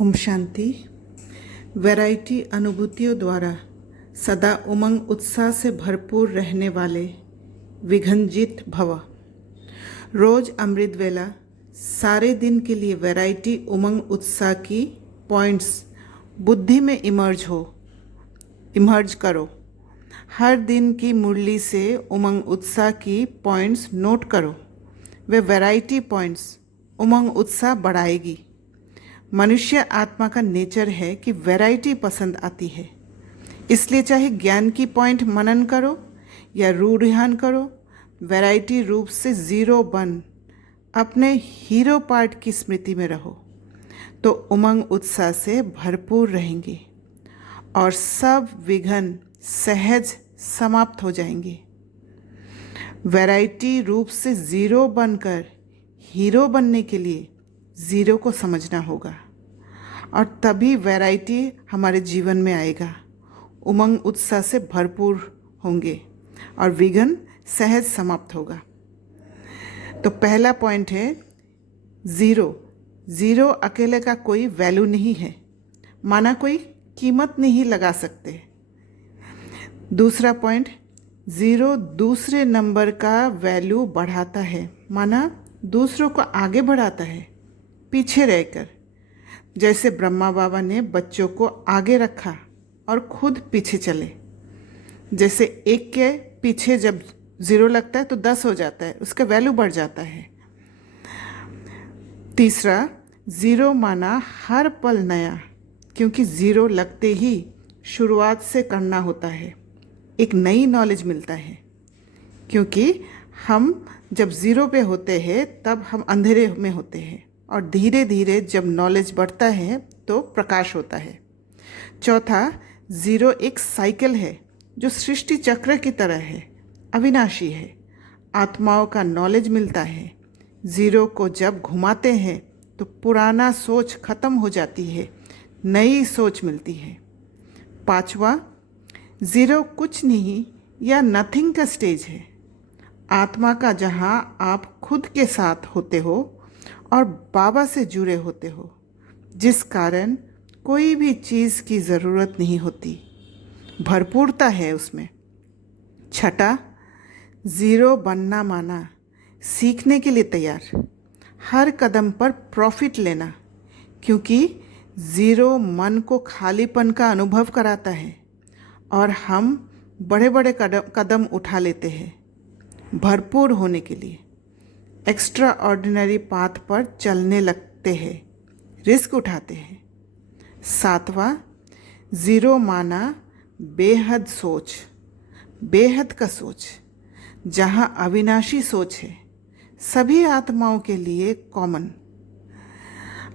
Om Shanti. Variety अनुभूतियों द्वारा सदा उमंग उत्साह से भरपूर रहने वाले विघनजित भव। रोज अमृत वेला सारे दिन के लिए वैरायटी उमंग उत्साह की पॉइंट्स बुद्धि में इमर्ज करो। हर दिन की मुरली से उमंग उत्साह की पॉइंट्स नोट करो। वे वैरायटी पॉइंट्स उमंग उत्साह बढ़ाएगी। मनुष्य आत्मा का नेचर है कि वैरायटी पसंद आती है, इसलिए चाहे ज्ञान की पॉइंट मनन करो या रूढ़ियान करो, वैरायटी रूप से जीरो बन अपने हीरो पार्ट की स्मृति में रहो तो उमंग उत्साह से भरपूर रहेंगे और सब विघ्न सहज समाप्त हो जाएंगे। वैरायटी रूप से जीरो बनकर हीरो बनने के लिए जीरो को समझना होगा और तभी वैरायटी हमारे जीवन में आएगा। उमंग उत्साह से भरपूर होंगे और विघ्न सहज समाप्त होगा। तो पहला पॉइंट है ज़ीरो। ज़ीरो अकेले का कोई वैल्यू नहीं है, माना कोई कीमत नहीं लगा सकते। दूसरा पॉइंट, ज़ीरो दूसरे नंबर का वैल्यू बढ़ाता है, माना दूसरों को आगे बढ़ाता है पीछे रहकर। जैसे ब्रह्मा बाबा ने बच्चों को आगे रखा और खुद पीछे चले। जैसे एक के पीछे जब ज़ीरो लगता है तो 10 हो जाता है, उसका वैल्यू बढ़ जाता है। तीसरा, ज़ीरो माना हर पल नया, क्योंकि ज़ीरो लगते ही शुरुआत से करना होता है, एक नई नॉलेज मिलता है। क्योंकि हम जब ज़ीरो पे होते हैं तब हम अंधेरे में होते हैं और धीरे धीरे जब नॉलेज बढ़ता है तो प्रकाश होता है। चौथा, ज़ीरो एक साइकिल है जो सृष्टि चक्र की तरह है, अविनाशी है। आत्माओं का नॉलेज मिलता है। ज़ीरो को जब घुमाते हैं तो पुराना सोच खत्म हो जाती है, नई सोच मिलती है। पांचवा, ज़ीरो कुछ नहीं या नथिंग का स्टेज है, आत्मा का, जहाँ आप खुद के साथ होते हो और बाबा से जुड़े होते हो, जिस कारण कोई भी चीज़ की ज़रूरत नहीं होती, भरपूरता है उसमें। छठा, ज़ीरो बनना माना सीखने के लिए तैयार, हर कदम पर प्रॉफिट लेना, क्योंकि ज़ीरो मन को खालीपन का अनुभव कराता है और हम बड़े बड़े कदम उठा लेते हैं भरपूर होने के लिए। एक्स्ट्रा ऑर्डिनरी पाथ पर चलने लगते हैं, रिस्क उठाते हैं। सातवां, ज़ीरो माना बेहद सोच, बेहद का सोच, जहाँ अविनाशी सोच है, सभी आत्माओं के लिए कॉमन।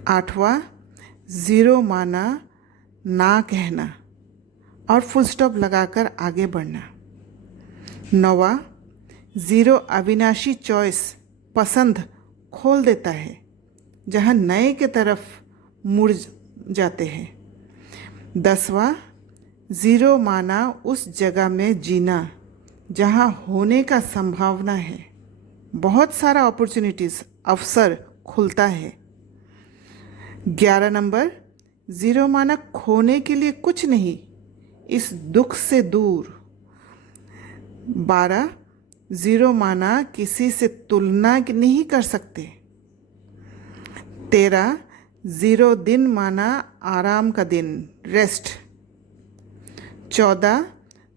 आठवां, ज़ीरो माना ना कहना और फुल स्टॉप लगाकर आगे बढ़ना। नौवां, ज़ीरो अविनाशी चॉइस, पसंद खोल देता है, जहाँ नए के तरफ मुड़ जाते हैं। 10वां, ज़ीरो माना उस जगह में जीना जहाँ होने का संभावना है, बहुत सारा अपॉर्चुनिटीज़, अवसर खुलता है। 11 नंबर, ज़ीरो माना खोने के लिए कुछ नहीं, इस दुख से दूर। 12, ज़ीरो माना किसी से तुलना नहीं कर सकते। 13, ज़ीरो दिन माना आराम का दिन, रेस्ट। 14,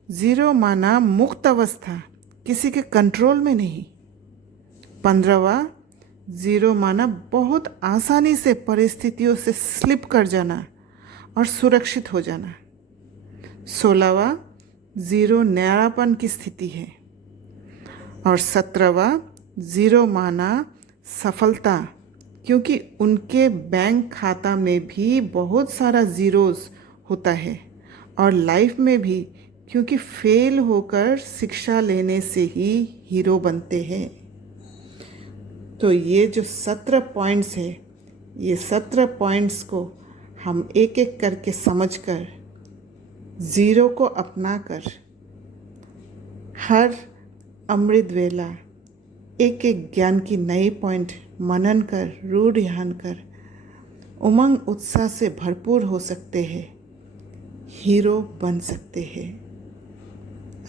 ज़ीरो माना मुक्त अवस्था, किसी के कंट्रोल में नहीं। 15वां, ज़ीरो माना बहुत आसानी से परिस्थितियों से स्लिप कर जाना और सुरक्षित हो जाना। 16वां, ज़ीरो न्यारापन की स्थिति है। और 17वां, ज़ीरो माना सफलता, क्योंकि उनके बैंक खाता में भी बहुत सारा ज़ीरोज़ होता है और लाइफ में भी, क्योंकि फेल होकर शिक्षा लेने से ही हीरो बनते हैं। तो ये जो 17 पॉइंट्स है, ये 17 पॉइंट्स को हम एक एक करके समझकर, ज़ीरो को अपनाकर, हर अमृत वेला एक एक ज्ञान की नई पॉइंट मनन कर, रूढ़ियान कर उमंग उत्साह से भरपूर हो सकते हैं, हीरो बन सकते हैं।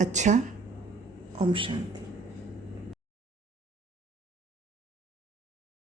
अच्छा, ओम शांति।